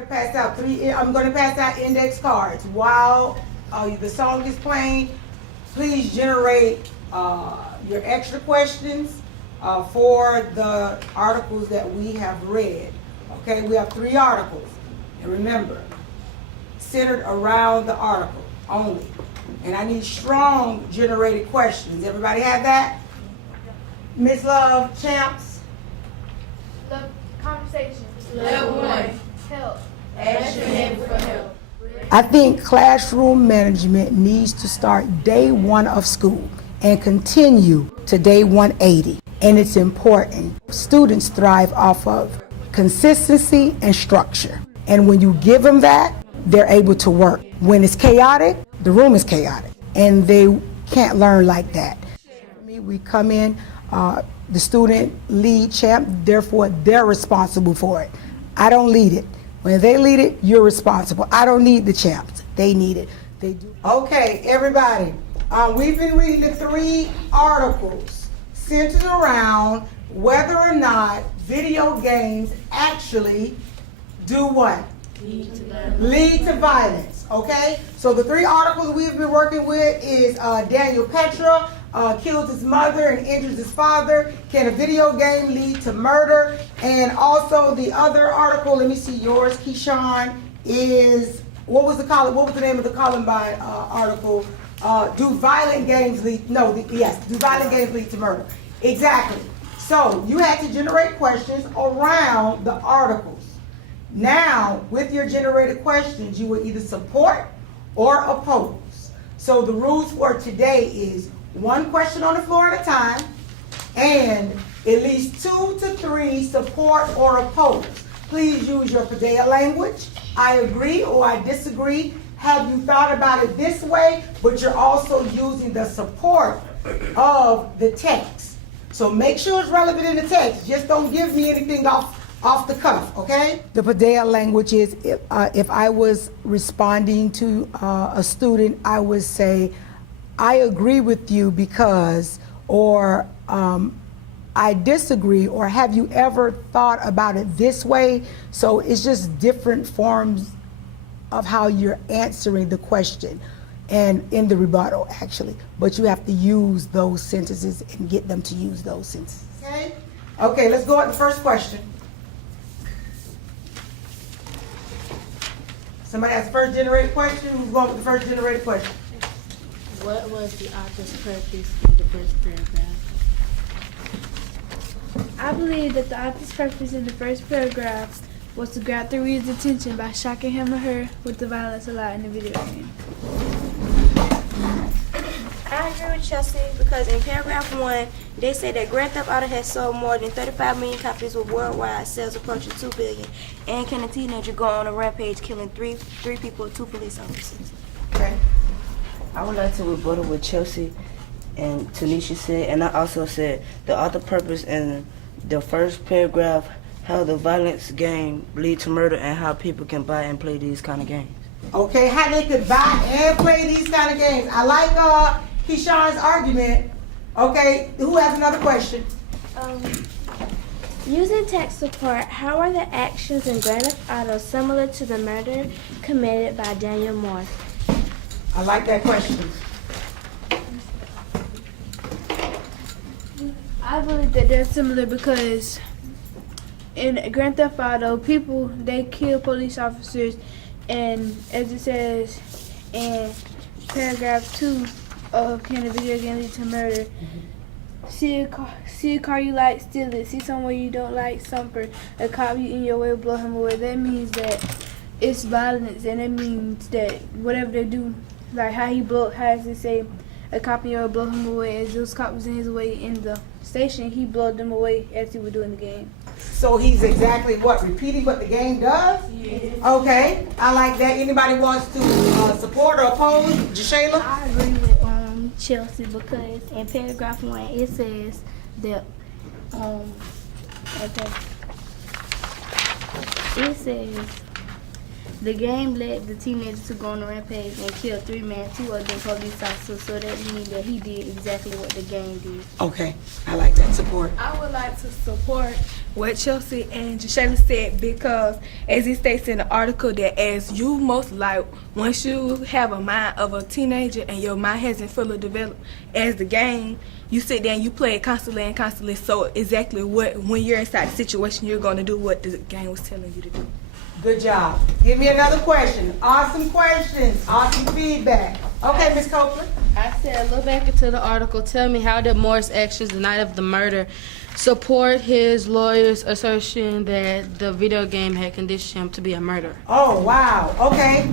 I'm going to pass out index cards. While the song is playing, please generate your extra questions for the articles that we have read. Okay, we have 3 articles. And remember, centered around the article only. And I need strong generated questions. Everybody have that? Miss Love, Champs? The conversation. Level 1. Help. Ask your neighbor for help. I think classroom management needs to start day 1 of school and continue to day 180. And it's important. Students thrive off of consistency and structure. And when you give them that, they're able to work. When it's chaotic, the room is chaotic. And they can't learn like that. For me, we come in, the student lead champ, therefore they're responsible for it. I don't lead it. When they lead it, you're responsible. I don't need the champs. They need it. They do. Okay, everybody. We've been reading the 3 articles centered around whether or not video games actually do what? Lead to violence. Okay? So the 3 articles we've been working with is Daniel Petra kills his mother and injures his father. Can a video game lead to murder? And also the other article, let me see yours, Keyshawn, is what was the name of the Columbine article? Do violent games lead to murder? Exactly. So you had to generate questions around the articles. Now, with your generated questions, you will either support or oppose. So the rules for today is 1 question on the floor at a time, and at least 2 to 3 support or oppose. Please use your Padea language. I agree or I disagree. Have you thought about it this way? But you're also using the support of the text. So make sure it's relevant in the text. Just don't give me anything off the cuff, okay? The Padea language is, if I was responding to a student, I would say, I agree with you because, or I disagree, or have you ever thought about it this way? So it's just different forms of how you're answering the question and in the rebuttal, actually. But you have to use those sentences and get them to use those sentences. Okay? Okay, let's go at the first question. Somebody has the first generated question? Who's going with the first generated question? What was the author's purpose in the first paragraph? I believe that the author's purpose in the first paragraph was to grab the reader's attention by shocking him or her with the violence allowed in the video game. I agree with Chelsea because in paragraph 1, they say that Grand Theft Auto has sold more than 35 million copies with worldwide sales approaching 2 billion. And can a teenager go on a rampage killing three people with 2 police officers? Okay. I would like to rebuttal what Chelsea and Tanisha said, and I also said the author purpose in the first paragraph, how the violence game lead to murder and how people can buy and play these kind of games. Okay, how they could buy and play these kind of games. I like Keyshawn's argument. Okay, who has another question? Using tech support, how are the actions in Grand Theft Auto similar to the murder committed by Daniel Moore? I like that question. I believe that they're similar because in Grand Theft Auto, people, they kill police officers, and as it says in paragraph 2 of Can a Video Game Lead to Murder, see a car you like, steal it. See somewhere you don't like, something. A cop you in your way, blow him away. That means that it's violence, and it means that whatever they do, like how does it say, a cop in your way, blow him away. As those cops was in his way in the station, he blowed them away as he was doing the game. So he's exactly what? Repeating what the game does? Yes. Okay, I like that. Anybody wants to support or oppose? Jashayla? I agree with Chelsea because in paragraph 1 it says that it says The game led the teenager to go on a rampage and kill 3 men, 2 of them police officers, so that means that he did exactly what the game did. Okay, I like that support. I would like to support what Chelsea and Jashayla said because, as it states in the article, that as you most like, once you have a mind of a teenager and your mind hasn't fully developed as the game, you sit there and you play it constantly and constantly. So exactly what, when you're inside the situation, you're going to do what the game was telling you to do. Good job. Give me another question. Awesome questions. Awesome feedback. Okay, Ms. Copeland. I said, look back into the article. Tell me how did Morris' actions the night of the murder support his lawyer's assertion that the video game had conditioned him to be a murderer? Oh, wow. Okay.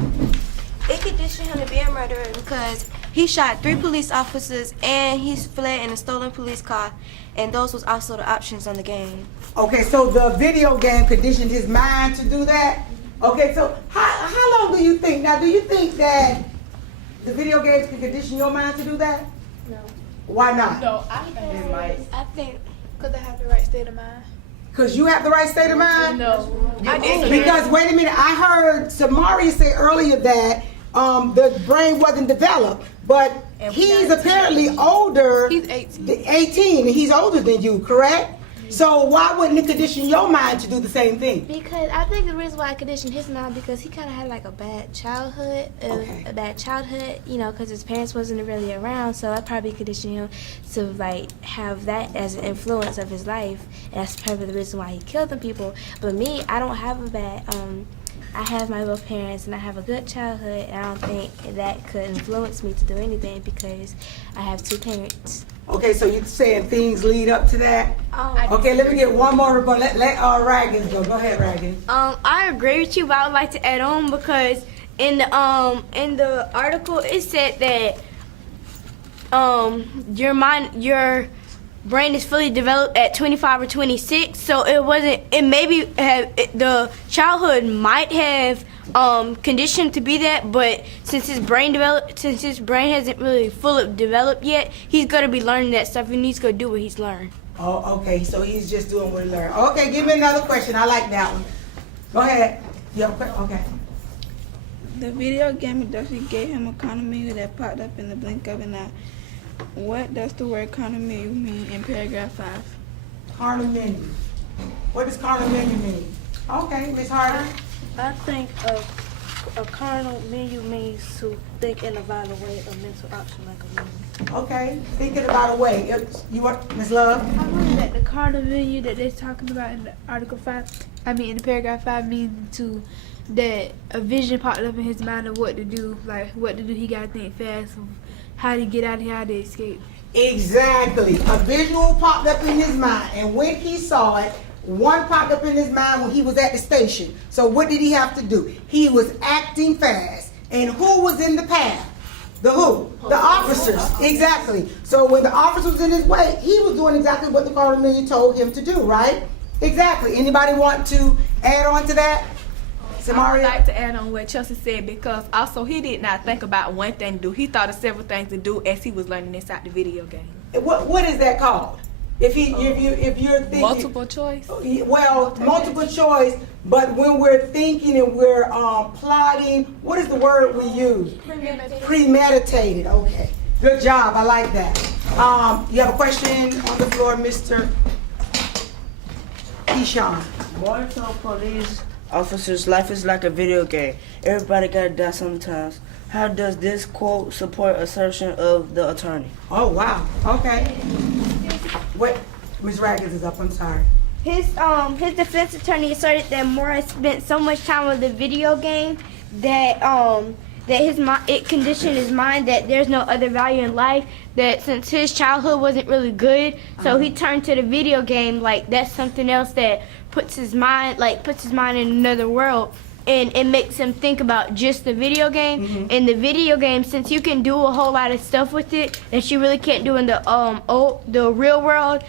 It conditioned him to be a murderer because he shot 3 police officers and he fled in a stolen police car, and those was also the options on the game. Okay, so the video game conditioned his mind to do that? Okay, so how long do you think, now do you think that the video games can condition your mind to do that? No. Why not? No, I think I think Because I have the right state of mind. Because you have the right state of mind? no. I did. Because, wait a minute, I heard Samaria say earlier that the brain wasn't developed, but he's apparently older. He's 18. 18, and he's older than you, correct? So why wouldn't it condition your mind to do the same thing? Because I think the reason why I conditioned his mind because he kind of had like a bad childhood, you know, because his parents wasn't really around, so that probably conditioned him to like have that as an influence of his life. And that's probably the reason why he killed the people. But me, I don't have a bad. I have my both parents and I have a good childhood, and I don't think that could influence me to do anything because I have 2 parents. Okay, so you're saying things lead up to that? Okay, let me get one more rebuttal. Let Raggins go. Go ahead, Raggins. I agree with you, but I would like to add on because in the article it said that your brain is fully developed at 25 or 26, so the childhood might have conditioned to be that, but since his brain hasn't really fully developed yet, he's gonna be learning that stuff and he's gonna do what he's learned. Oh, okay, so he's just doing what he learned. Okay, give me another question. I like that one. Go ahead. Okay. The video game industry gave him a condominium that popped up in the blink of an eye. What does the word condominium mean in paragraph 5? Condominium. What does condominium mean? Okay, Ms. Harder. I think a carnal menu means to think and evaluate a mental option like a menu. Okay, thinking about a way. You want, Ms. Love? I learned that the cardinal menu that they're talking about in the in the paragraph 5 means that a vision popped up in his mind of what to do. Like what to do, he gotta think fast. How to get out of here, how to escape. Exactly. A visual popped up in his mind, and when he saw it, one popped up in his mind when he was at the station. So what did he have to do? He was acting fast. And who was in the path? The who? The officers. Exactly. So when the officer was in his way, he was doing exactly what the condominium told him to do, right? Exactly. Anybody want to add on to that? I would like to add on what Chelsea said because also he did not think about one thing to do. He thought of several things to do as he was learning inside the video game. What is that called? If you're thinking Multiple choice. Well, multiple choice. But when we're thinking and we're plotting, what is the word we use? Premeditated. Okay. Good job. I like that. You have a question on the floor, Mr. Keyshawn. More so police officers' life is like a video game. Everybody gotta die sometimes. How does this quote support assertion of the attorney? Oh, wow. Okay. What? Ms. Raggins is up. I'm sorry. His defense attorney asserted that Morris spent so much time with the video game that it conditioned his mind that there's no other value in life. That since his childhood wasn't really good, so he turned to the video game. Like that's something else that puts his mind in another world, and it makes him think about just the video game. Mm-hmm. And the video game, since you can do a whole lot of stuff with it that you really can't do in the real world.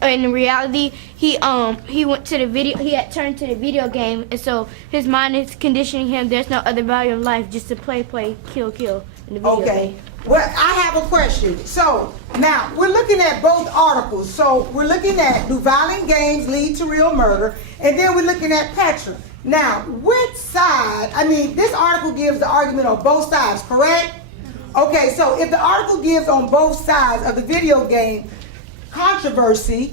In reality, he went to the video. He had turned to the video game, and so his mind is conditioning him. There's no other value in life, just to play, kill in the video game. Well, I have a question. So now we're looking at both articles. So we're looking at do violent games lead to real murder, and then we're looking at Petra. Now, which side, this article gives the argument on both sides, correct? Okay, so if the article gives on both sides of the video game controversy,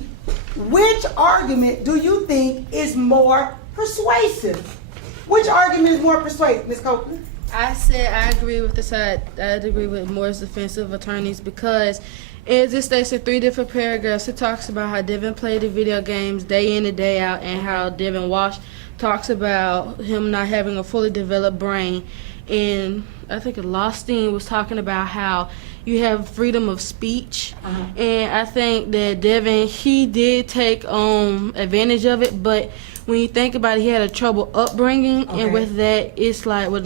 which argument do you think is more persuasive? Which argument is more persuasive, Ms. Copeland? I said I agree with the side. I agree with Moore's defensive attorneys because as it states in 3 different paragraphs, it talks about how Devin played the video games day in and day out, and how Devin Walsh talks about him not having a fully developed brain. And I think Lostine was talking about how you have freedom of speech, and I think that Devin, he did take advantage of it, but when you think about it, he had a trouble upbringing, and with that, it's like with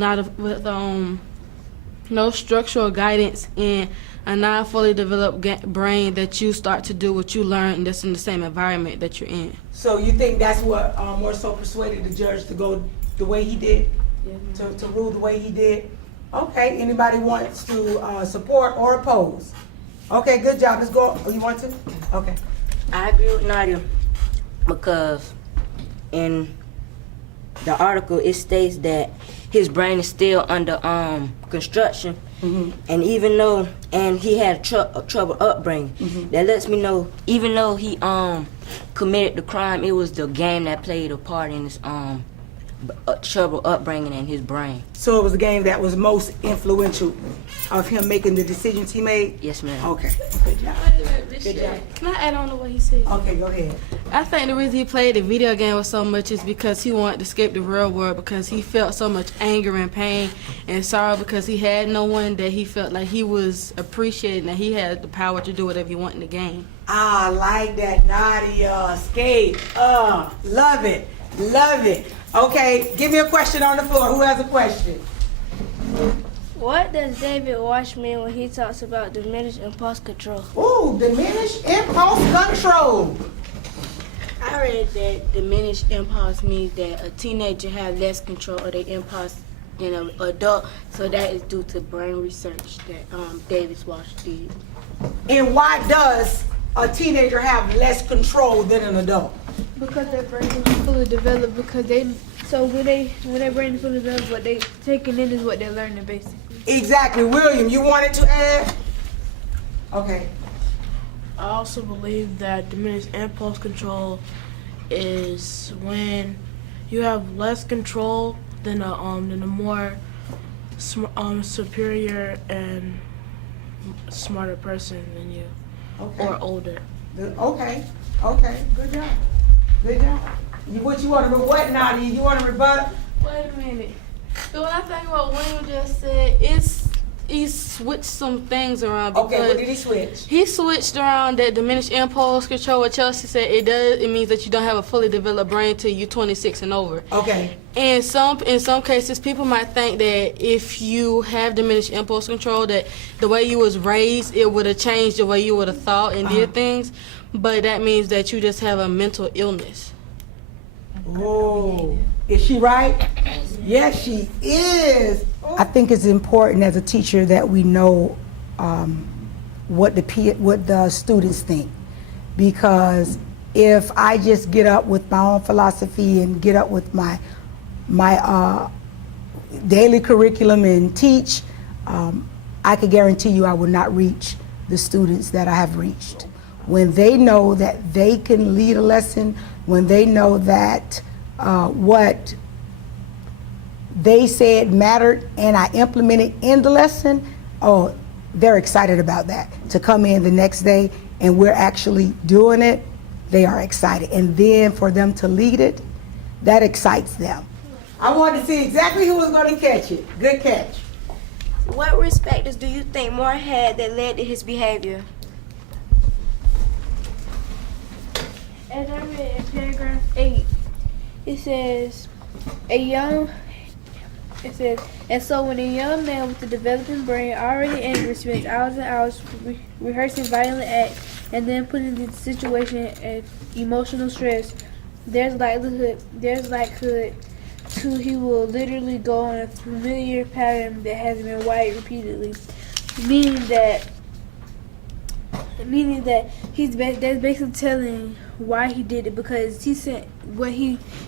no structural guidance and a not fully developed brain, that you start to do what you learn that's in the same environment that you're in. So you think that's what more so persuaded the judge to go the way he did, to rule the way he did? Okay, anybody wants to support or oppose? Okay, good job. Let's go. Oh, you want to? Okay. I agree with Nadia because in the article it states that his brain is still under construction, and even though he had trouble upbringing, that lets me know even though he committed the crime, it was the game that played a part in his trouble upbringing in his brain. So it was a game that was most influential of him making the decisions he made? Yes, ma'am. Okay, good job. Good job. Can I add on to what he said? Okay, go ahead. I think the reason he played the video game so much is because he wanted to escape the real world, because he felt so much anger and pain and sorrow because he had no one that he felt like he was appreciating, that he had the power to do whatever he wanted in the game. I like that, Nadia. Escape. Love it. Love it. Okay, give me a question on the floor. Who has a question? What does David Walsh mean when he talks about diminished impulse control? Ooh, diminished impulse control. I read that diminished impulse means that a teenager has less control of their impulse than an adult, so that is due to brain research that David Walsh did. And why does a teenager have less control than an adult? Because their brain is fully developed. When their brain is fully developed, what they taking in is what they're learning, basically. Exactly. William, you wanted to add? Okay. I also believe that diminished impulse control is when you have less control than a more superior and smarter person than you, or older. Okay. Good job. Good job. What you want to what, Nadia? You want to rebut? Wait a minute. So when I think about what William just said, he switched some things around. Okay, what did he switch? He switched around that diminished impulse control. What Chelsea said, it means that you don't have a fully developed brain till you're 26 and over. Okay. And in some cases, people might think that if you have diminished impulse control, that the way you was raised, it would have changed the way you would have thought and did things. But that means that you just have a mental illness. Oh, is she right? Yes, she is. I think it's important as a teacher that we know what the students think, because if I just get up with my own philosophy and get up with my daily curriculum and teach, I can guarantee you I will not reach the students that I have reached. When they know that they can lead a lesson, when they know that what they said mattered and I implemented in the lesson, oh, they're excited about that. To come in the next day and we're actually doing it, they are excited. And then for them to lead it, that excites them. I wanted to see exactly who was going to catch it. Good catch. What risk factors do you think Moore had that led to his behavior? As I read in paragraph 8, it says, and so when a young man with a developing brain, already angry, spends hours and hours rehearsing violent acts and then put into the situation at emotional stress, there's likelihood to he will literally go on a familiar pattern that has been wired repeatedly, meaning that Meaning that that's basically telling why he did it, because he said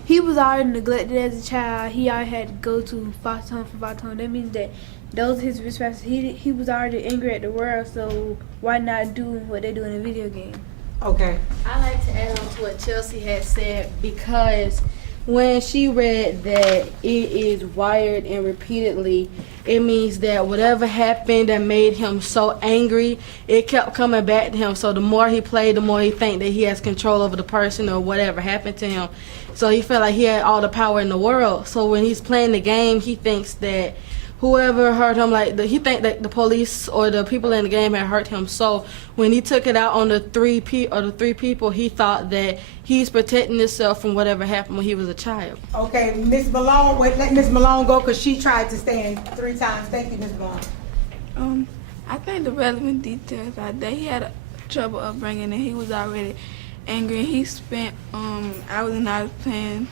he was already neglected as a child. He already had to go to foster home for foster home. That means that those are his responsibilities. He was already angry at the world, so why not do what they do in a video game? Okay. I like to add on to what Chelsea had said, because when she read that it is wired and repeatedly, it means that whatever happened that made him so angry, it kept coming back to him. So the more he played, the more he think that he has control over the person or whatever happened to him. So he felt like he had all the power in the world. So when he's playing the game, he thinks that whoever hurt him, he think that the police or the people in the game had hurt him. So when he took it out on the three people, he thought that he's protecting himself from whatever happened when he was a child. Okay, Miss Malone, let Miss Malone go because she tried to stand 3 times. Thank you, Miss Malone. I think the relevant details are that he had a trouble upbringing and he was already angry. He spent hours and hours playing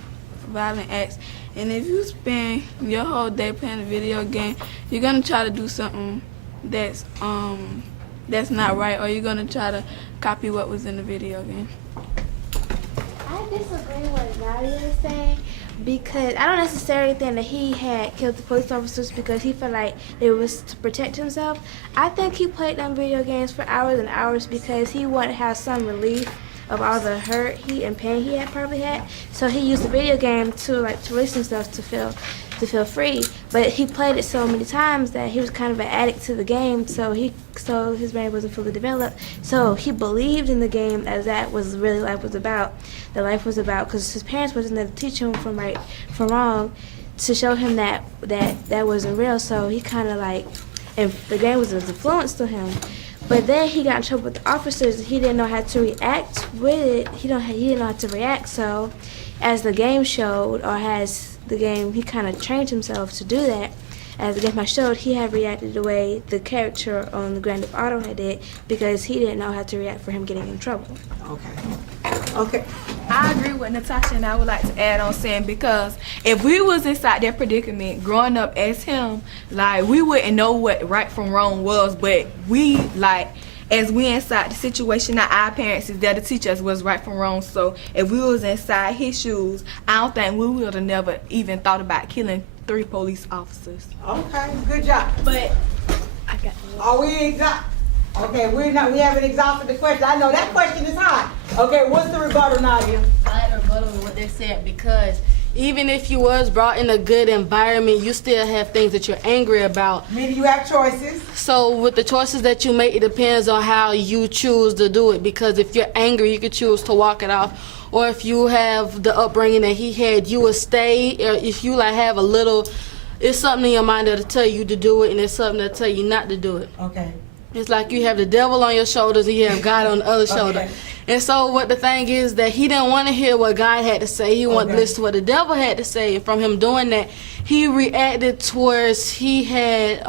violent acts. And if you spend your whole day playing a video game, you're gonna try to do something that's not right, or you're gonna try to copy what was in the video game. I disagree with what Nadia is saying, because I don't necessarily think that he had killed the police officers because he felt like it was to protect himself. I think he played them video games for hours and hours because he wanted to have some relief of all the hurt and pain he had probably had. So he used the video game to release himself, to feel free. But he played it so many times that he was kind of an addict to the game, so his brain wasn't fully developed. So he believed in the game as that was really life was about. That life was about, because his parents wasn't there to teach him from right from wrong, to show him that wasn't real. So he kind of and the game was an influence to him. But then he got in trouble with the officers, and he didn't know how to react with it. He didn't know how to react. So, as the game showed, he kind of trained himself to do that. As the game showed, he had reacted the way the character on the Grand Theft Auto had did, because he didn't know how to react for him getting in trouble. Okay. I agree with Natasha, and I would like to add on saying, because if we was inside that predicament growing up as him, we wouldn't know what right from wrong was, but as we inside the situation, now our parents is there to teach us what's right from wrong. So if we was inside his shoes, I don't think we would have never even thought about killing 3 police officers. Okay, good job. But I got Are we exhausted? Okay, we haven't exhausted the question. I know that question is hot. Okay, what's the rebuttal, Nadia? I rebuttal with what they said, because even if you was brought in a good environment, you still have things that you're angry about. Meaning you have choices. So with the choices that you make, it depends on how you choose to do it. Because if you're angry, you could choose to walk it off. Or if you have the upbringing that he had, you would stay. Or if you have a little, it's something in your mind that'll tell you to do it, and it's something that'll tell you not to do it. Okay. It's like you have the devil on your shoulders and you have God on the other shoulder. And so what the thing is that he didn't want to hear what God had to say. He wanted to listen to what the devil had to say. And from him doing that, he reacted towards he did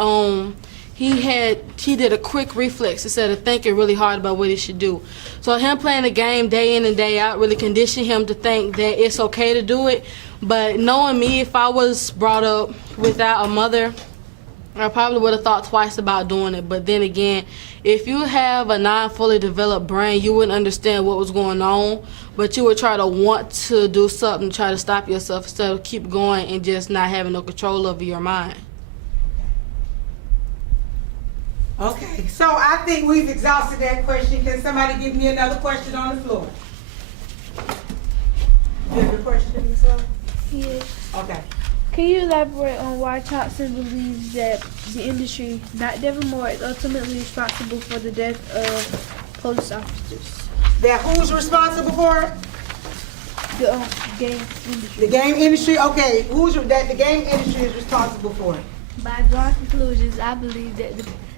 a quick reflex instead of thinking really hard about what he should do. So him playing the game day in and day out really conditioned him to think that it's okay to do it. But knowing me, if I was brought up without a mother, I probably would have thought twice about doing it. But then again, if you have a non-fully developed brain, you wouldn't understand what was going on, but you would try to want to do something, try to stop yourself instead of keep going and just not having no control over your mind. Okay, so I think we've exhausted that question. Can somebody give me another question on the floor? You have a question on the floor? Yeah. Okay. Can you elaborate on why Thompson believes that the industry, not Devin Moore, is ultimately responsible for the death of police officers? That who's responsible for it? The game industry. The game industry? Okay, the game industry is responsible for it? By drawing conclusions, I believe that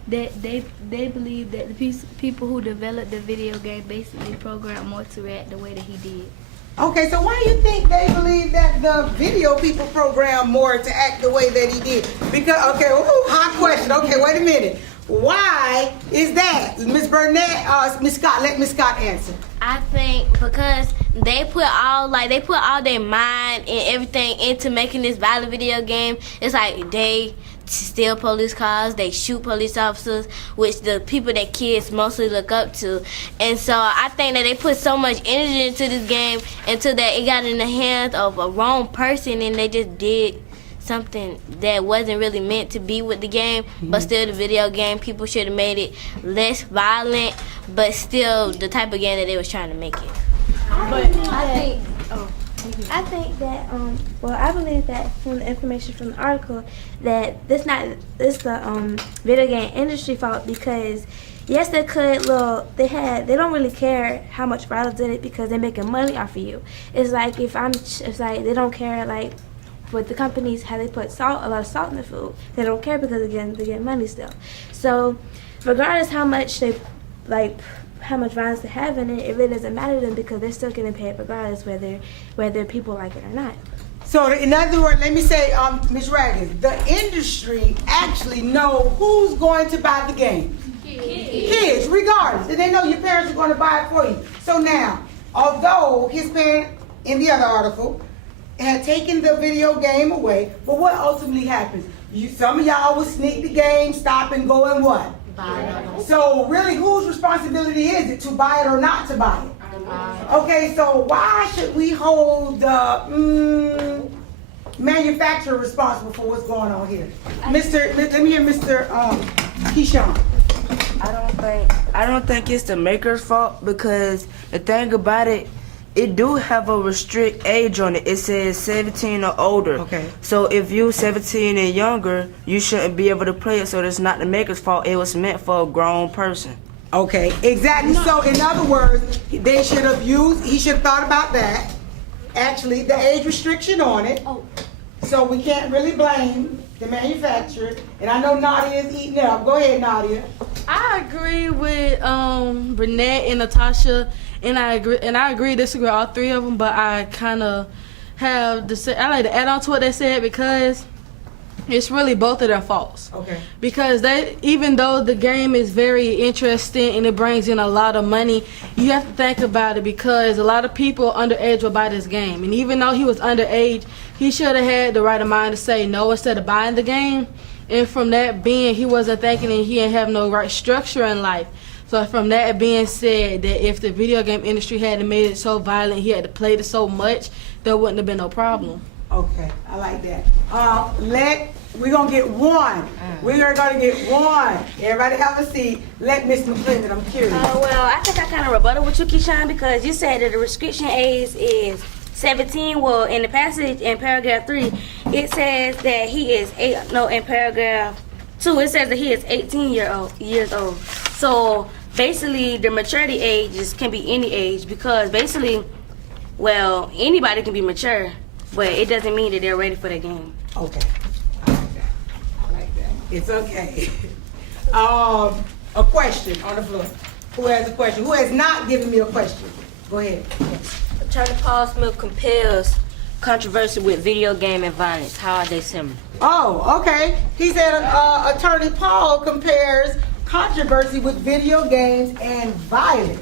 they believe that the people who developed the video game basically programmed Moore to react the way that he did. Okay, so why do you think they believe that the video people programmed Moore to act the way that he did? Because, hot question. Okay, wait a minute. Why is that? Miss Burnett, Miss Scott, let Miss Scott answer. I think because they put all their mind and everything into making this violent video game. It's like they steal police cars, they shoot police officers, which the people that kids mostly look up to. And so I think that they put so much energy into this game until that it got in the hands of a wrong person, and they just did something that wasn't really meant to be with the game. But still, the video game, people should have made it less violent, but still the type of game that they was trying to make it. I think that I believe that from the information from the article that this the video game industry fault, because yes, they don't really care how much violence in it because they're making money off of you. It's like it's like they don't care, like with the companies, how they put a lot of salt in the food. They don't care because again they get money still. So regardless how much violence they have in it, it really doesn't matter to them because they're still getting paid regardless whether people like it or not. So in other words, let me say, Ms. Raggins, the industry actually know who's going to buy the game. Kids, regardless. And they know your parents are going to buy it for you. So now, although his parent, in the other article, had taken the video game away, but what ultimately happens? Some of y'all will sneak the game, stop and go and what? So really, whose responsibility is it to buy it or not to buy it? Okay, so why should we hold the manufacturer responsible for what's going on here? Let me hear Mr. Keyshawn. I don't think it's the maker's fault, because the thing about it, it do have a restrict age on it. It says 17 or older. Okay. So if you 17 and younger, you shouldn't be able to play it. So that's not the maker's fault. It was meant for a grown person. Okay, exactly. So in other words, he should have thought about that. Actually, the age restriction on it. So we can't really blame the manufacturer. And I know Nadia is eating it up. Go ahead, Nadia. I agree with Burnett and Natasha, and I agree, disagree, all three of them. But I kind of I like to add on to what they said, because it's really both of their faults. Okay. Because even though the game is very interesting and it brings in a lot of money, you have to think about it, because a lot of people underage will buy this game. And even though he was underage, he should have had the right of mind to say no instead of buying the game. And from that being, he wasn't thinking and he didn't have no right structure in life. So from that being said, that if the video game industry hadn't made it so violent, he had to play it so much, there wouldn't have been no problem. Okay, I like that. We're going to get one. We're going to get one. Everybody have a seat. Let Miss McClendon, I'm curious. Well, I think I kind of rebutted with you, Keyshawn, because you said that the restriction age is 17. Well, in the passage in paragraph 3, it says that he is in paragraph 2, it says that he is 18 years old. So basically, the maturity age can be any age, because basically, well, anybody can be mature, but it doesn't mean that they're ready for the game. Okay. I like that. It's okay. A question on the floor. Who has a question? Who has not given me a question? Go ahead. Yes. Attorney Paul Smith compares controversy with video game and violence. How are they similar? Oh, okay. He said Attorney Paul compares controversy with video games and violence.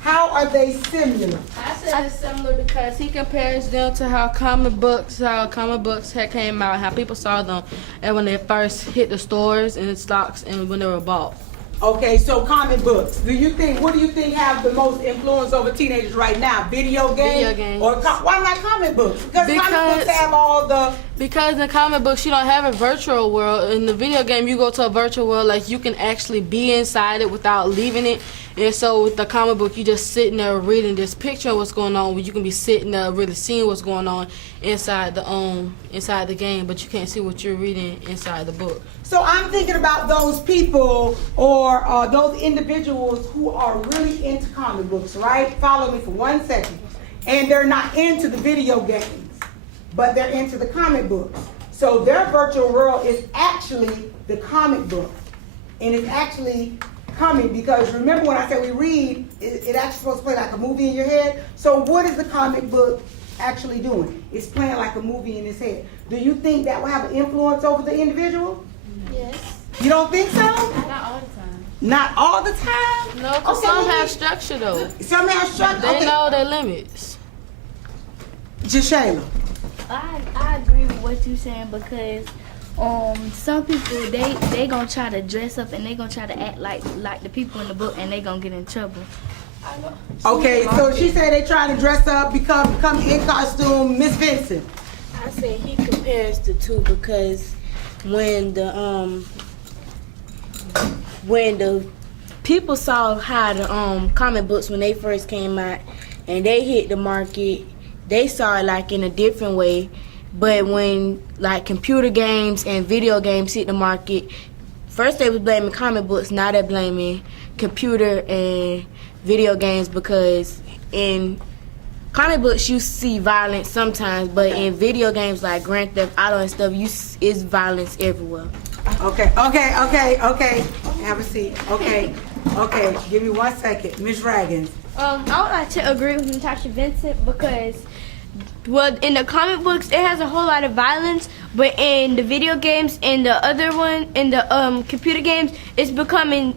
How are they similar? I said it's similar because he compares them to how comic books had came out, how people saw them, and when they first hit the stores and the stocks and when they were bought. Okay, so comic books. What do you think have the most influence over teenagers right now? Video games? Or why not comic books? Because comic books have all the... Because in comic books, you don't have a virtual world. In the video game, you go to a virtual world, like you can actually be inside it without leaving it. And so with the comic book, you just sitting there reading this picture of what's going on, where you can be sitting there really seeing what's going on inside the game, but you can't see what you're reading inside the book. So I'm thinking about those people or those individuals who are really into comic books, right? Follow me for 1 second. And they're not into the video games, but they're into the comic books. So their virtual world is actually the comic book. And it's actually coming, because remember when I said we read, it actually supposed to play like a movie in your head. So what is the comic book actually doing? It's playing like a movie in his head. Do you think that will have an influence over the individual? Yes. You don't think so? Not all the time. Not all the time? No, because some have structure though. Some have structure. They know their limits. Jashayla. I agree with what you're saying because some people they gonna try to dress up and they gonna try to act like the people in the book and they gonna get in trouble. Okay, so she said they trying to dress up, become in costume. Miss Vincent. I said he compares the two because when the people saw how the comic books when they first came out and they hit the market, they saw it like in a different way. But when like computer games and video games hit the market, first they was blaming comic books, now they're blaming computer and video games because in comic books you see violence sometimes, but in video games like Grand Theft Auto and stuff, it's violence everywhere. Okay. Have a seat. Okay. Give me 1 second. Miss Raggins. I would like to agree with Natasha Vincent because, well, in the comic books it has a whole lot of violence, but in the video games and the other one, in the computer games, it's becoming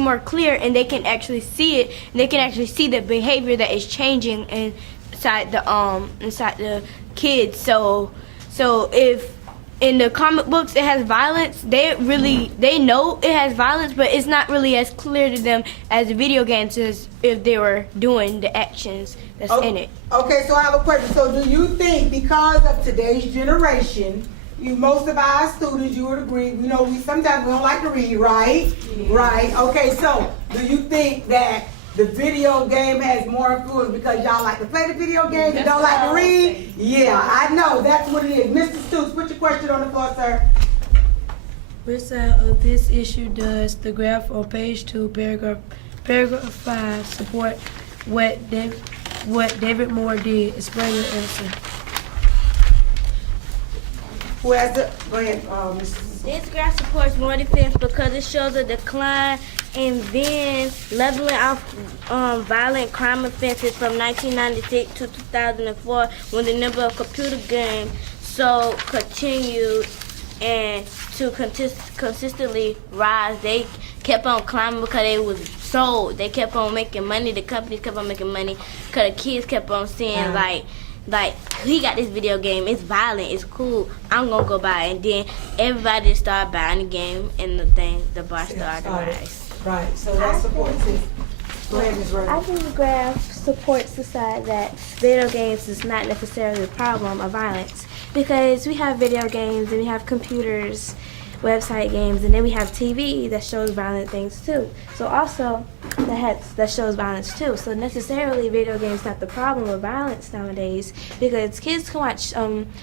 more clear, and they can actually see it. And they can actually see the behavior that is changing inside the kids. So if in the comic books it has violence, they know it has violence, but it's not really as clear to them as the video games is if they were doing the actions that's in it. Okay, so I have a question. So do you think because of today's generation, most of our students, you would agree, we sometimes we don't like to read, right? Yeah. Right. Okay, so do you think that the video game has more influence because y'all like to play the video game and don't like to read? Yeah, I know. That's what it is. Mr. Stoops, put your question on the floor, sir. Which side of this issue does the graph on page 2, paragraph 5 support what David Moore did? Explain your answer. Who has the? Go ahead, Mrs. This graph supports more defense because it shows a decline and then leveling off violent crime offenses from 1996 to 2004 when the number of computer games continued and to consistently rise. They kept on climbing because they was sold. They kept on making money. The companies kept on making money because the kids kept on seeing like he got this video game, it's violent, it's cool, I'm gonna go buy it. And then everybody just started buying the game and the bar started to rise. Right, so that supports it. Go ahead, Ms. Rose. I think the graph supports the side that video games is not necessarily the problem of violence because we have video games and we have computers, website games, and then we have TV that shows violent things too. So also that shows violence too. So necessarily video games not the problem with violence nowadays because kids can watch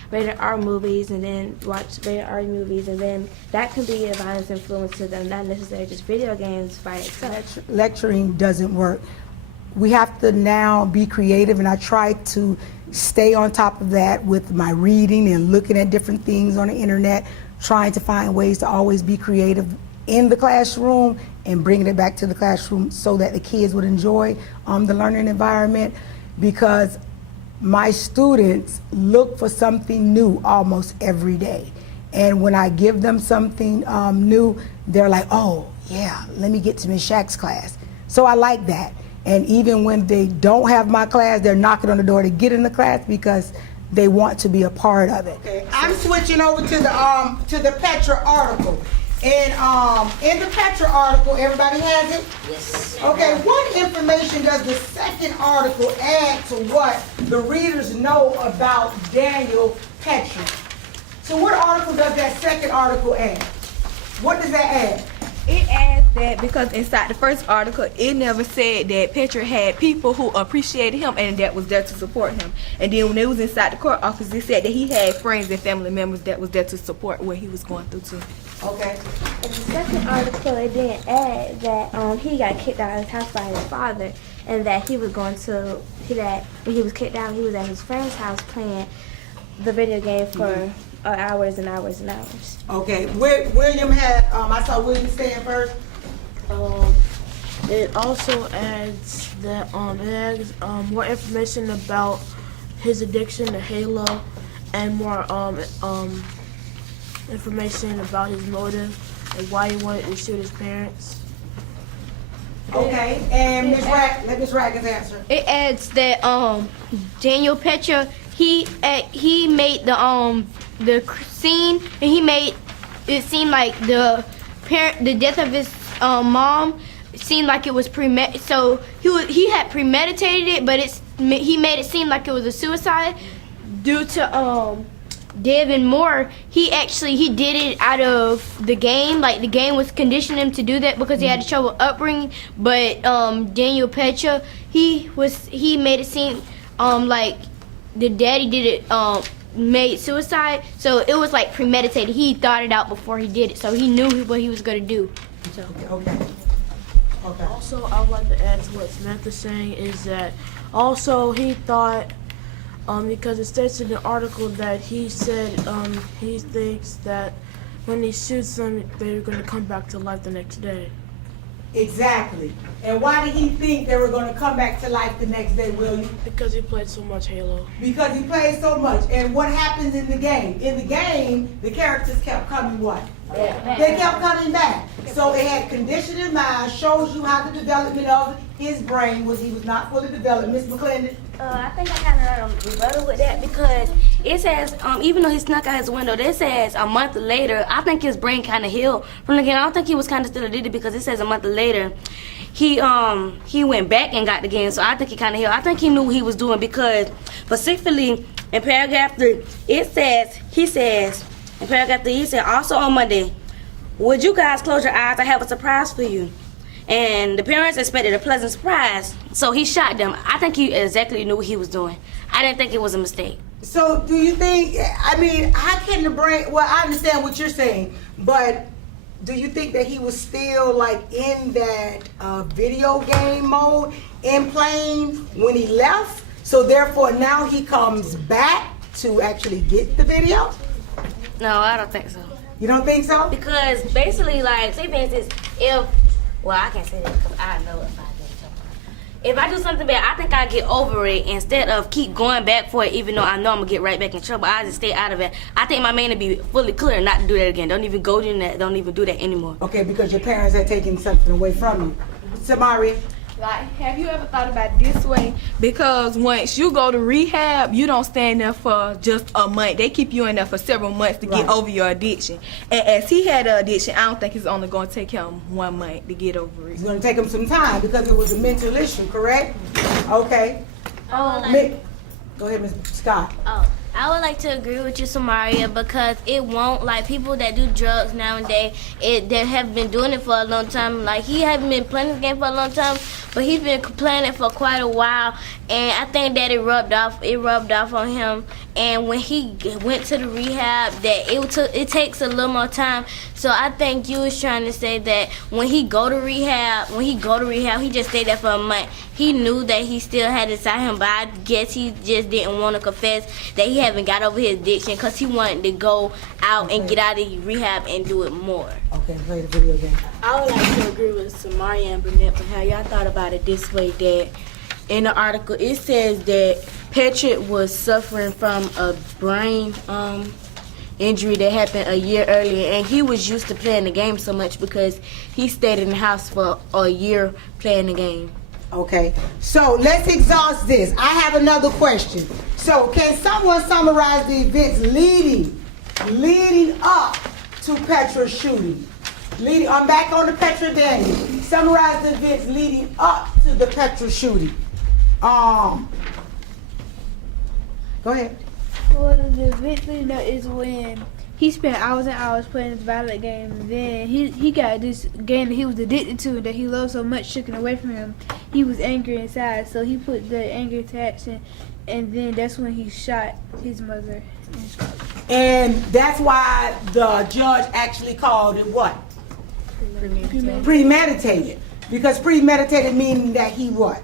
rated R movies and then watch rated R movies and then that can be a violence influence to them, not necessarily just video games by itself. Lecturing doesn't work. We have to now be creative, and I try to stay on top of that with my reading and looking at different things on the internet, trying to find ways to always be creative in the classroom and bringing it back to the classroom so that the kids would enjoy the learning environment, because my students look for something new almost every day. And when I give them something new, they're like, oh yeah, let me get to Ms. Shack's class. So I like that. And even when they don't have my class, they're knocking on the door to get in the class because they want to be a part of it. Okay, I'm switching over to the Petra article. And in the Petra article, everybody has it? Yes. Okay, what information does the second article add to what the readers know about Daniel Petra? So what article does that second article add? What does that add? It adds that because inside the first article, it never said that Petra had people who appreciated him and that was there to support him. And then when it was inside the court office, it said that he had friends and family members that was there to support what he was going through too. Okay. In the second article, it didn't add that he got kicked out of his house by his father and that he was going to, that when he was kicked out, he was at his friend's house playing the video game for hours and hours and hours. Okay, William had, I saw William saying first. It also adds that it adds more information about his addiction to Halo and more information about his motive and why he wanted to shoot his parents. Okay, and let Ms. Raggins answer. It adds that Daniel Petra he made the scene, and he made it seem like the death of his mom seemed like it was so he had premeditated it, but he made it seem like it was a suicide due to Devin Moore. He did it out of the game. Like, the game was conditioning him to do that because he had a trouble upbringing. But Daniel Petra, he made it seem like the daddy did it, made suicide. So it was like premeditated. He thought it out before he did it, so he knew what he was gonna do. So. Okay. Also, I would like to add to what Samantha's saying is that also he thought, because it states in the article that he said he thinks that when he shoots them, they're going to come back to life the next day. Exactly. And why did he think they were going to come back to life the next day, William? Because he played so much Halo. Because he played so much. And what happens in the game? In the game, the characters kept coming what? Yeah. They kept coming back. So it had conditioning mind, shows you how the development of his brain was. He was not fully developed. Ms. McClendon? I think I kind of rebuttal with that because it says, even though he snuck out his window, it says a month later, I think his brain kind of healed from the game. I don't think he was kind of still addicted because it says a month later, he went back and got the game. So I think he kind of healed. I think he knew what he was doing because specifically in paragraph 3, he says, also on Monday, would you guys close your eyes? I have a surprise for you. And the parents expected a pleasant surprise, so he shot them. I think he exactly knew what he was doing. I didn't think it was a mistake. So do you think, I mean, how can the brain, well, I understand what you're saying, but do you think that he was still like in that video game mode in playing when he left? So therefore now he comes back to actually get the video? No, I don't think so. You don't think so? Because basically, like, say for instance, well, I can't say that because I know if I get trouble. If I do something bad, I think I get over it instead of keep going back for it, even though I know I'm going to get right back in trouble. I just stay out of it. I think my man would be fully clear not to do that again. Don't even go in that. Don't even do that anymore. Okay, because your parents had taken something away from you. Samari? Like, have you ever thought about it this way? Because once you go to rehab, you don't stay in there for just a month. They keep you in there for several months to get over your addiction. And as he had an addiction, I don't think it's only going to take him 1 month to get over it. It's going to take him some time because it was a mental issue, correct? Okay. Go ahead, Ms. Scott. I would like to agree with you, Samaria, because it won't, like, people that do drugs nowadays, they have been doing it for a long time. Like, he hasn't been playing this game for a long time, but he's been playing it for quite a while, and I think that it rubbed off on him. And when he went to the rehab, that it takes a little more time. So I think you was trying to say that when he go to rehab, he just stayed there for a month. He knew that he still had it inside him, but I guess he just didn't want to confess that he haven't got over his addiction because he wanted to go out and get out of rehab and do it more. Okay, play the video game. I would like to agree with Samaria and Burnett for how y'all thought about it this way, that in the article it says that Patrick was suffering from a brain injury that happened a year earlier, and he was used to playing the game so much because he stayed in the house for a year playing the game. Okay, so let's exhaust this. I have another question. So can someone summarize the events leading up to Petra's shooting? I'm back on the Petra Daniel. Summarize the events leading up to the Petra shooting. Go ahead. Well, the events leading up is when he spent hours and hours playing this violent game. And then he got this game that he was addicted to, that he loved so much, taken away from him. He was angry inside, so he put the anger to action, and then that's when he shot his mother and his father. And that's why the judge actually called it what? Premeditated. Because premeditated meaning that he what?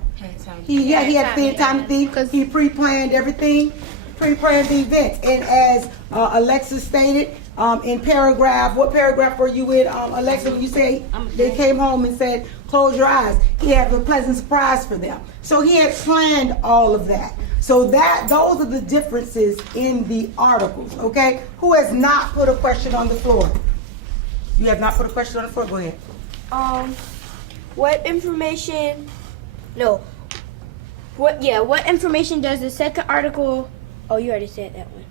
He had time to think because he pre-planned everything. Pre-planned the events. And as Alexis stated, in paragraph, what paragraph were you in, Alexa, when you say they came home and said, close your eyes? He had a pleasant surprise for them. So he had planned all of that. So those are the differences in the articles, okay? Who has not put a question on the floor? You have not put a question on the floor? Go ahead. What information does the second article Oh, you already said that one.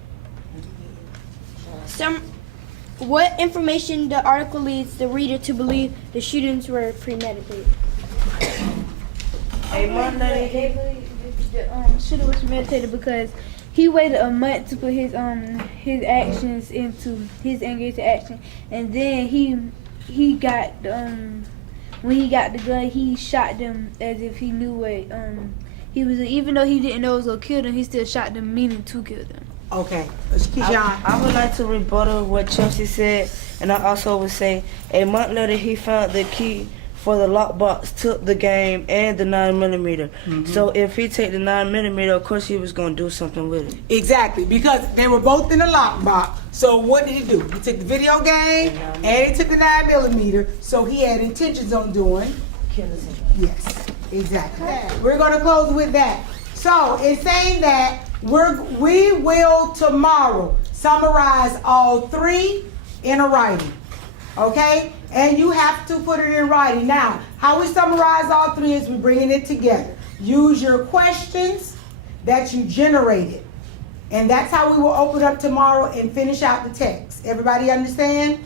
What information the article leads the reader to believe the shootings were premeditated? A month later, The shooter was premeditated because he waited a month to put his actions into his anger into action, and then he got when he got the gun, he shot them as if he knew what he was. Even though he didn't know it was gonna kill them, he still shot them, meaning to kill them. Okay, Keyshawn. I would like to rebuttal what Chelsea said, and I also would say a month later he found the key for the lockbox, took the game and the 9mm. So if he take the 9mm, of course he was gonna do something with it. Exactly, because they were both in the lockbox. So what did he do? He took the video game and he took the 9mm. So he had intentions on doing. Yes, exactly. We're gonna close with that. So in saying that, we will tomorrow summarize all 3 in a writing. Okay? And you have to put it in writing. Now, how we summarize all 3 is we're bringing it together. Use your questions that you generated. And that's how we will open up tomorrow and finish out the text. Everybody understand?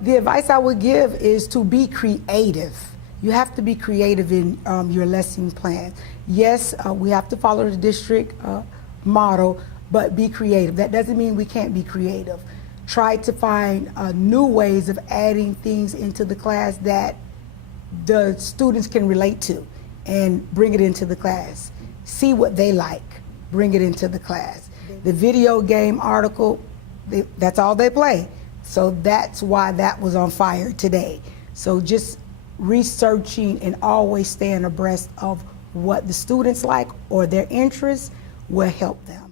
The advice I would give is to be creative. You have to be creative in your lesson plan. Yes, we have to follow the district model, but be creative. That doesn't mean we can't be creative. Try to find new ways of adding things into the class that the students can relate to and bring it into the class. See what they like, bring it into the class. The video game article, that's all they play. So that's why that was on fire today. So just researching and always staying abreast of what the students like or their interests will help them.